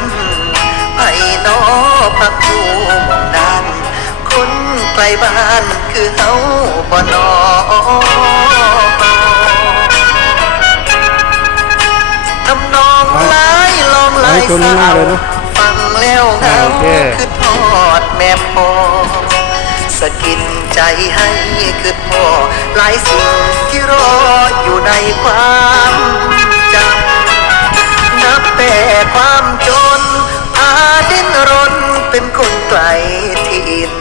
นฉันไผ่นอพักอยู่หมองนั้นคนไกลบ้านคือเฮาบ่นอทำนองหลายลองหลายเอาให้ตัวนี้สาวเลยนะฟังแล้วเงาคือทอดแม่พอสะกินใจให้คือพอหลายสิ่งที่รออยู่ในความจำนับแต่ความ ไกลถิ่น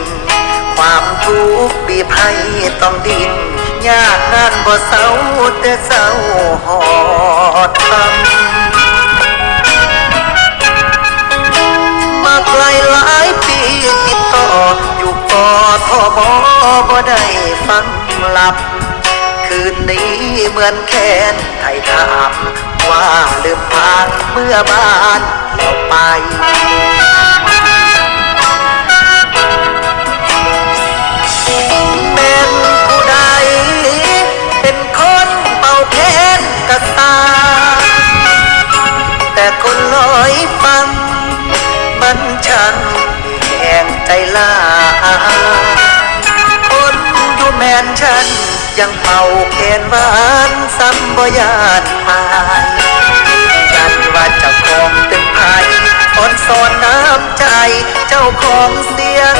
ความทุกข์บีบให้ต้องดิ้นยากงานบ่เศร้าแต่เศร้าหอดทำมาไกลหลายปีติดต่อ อยู่กอทบบ่ได้ฟังหลับ คืนนี้เหมือนแค้นไทยถามว่าลืมผ่านเมื่อบ้านเราไป มันช่างแห่งใจลา คนอยู่แมนฉัน ยังเป่าแคนหวานซ้ำบ่ยานหายยันว่าเจ้าของเป็นไผอ่อนสอนน้ำใจ เจ้าของเสียง